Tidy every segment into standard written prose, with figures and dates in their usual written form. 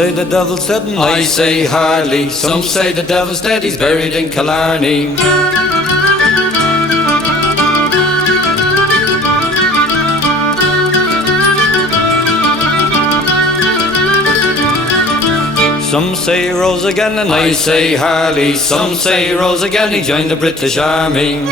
say the devil's dead and I say Harley. Some say the devil's dead, he's buried in Killarney. Some say he rose again and I say Harley. Some say he rose again, he joined the British Army.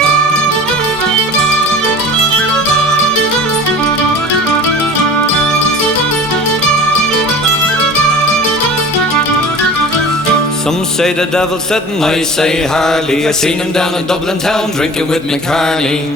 Some say the devil's dead and I say Harley. I seen him down in Dublin town drinking with McCartney.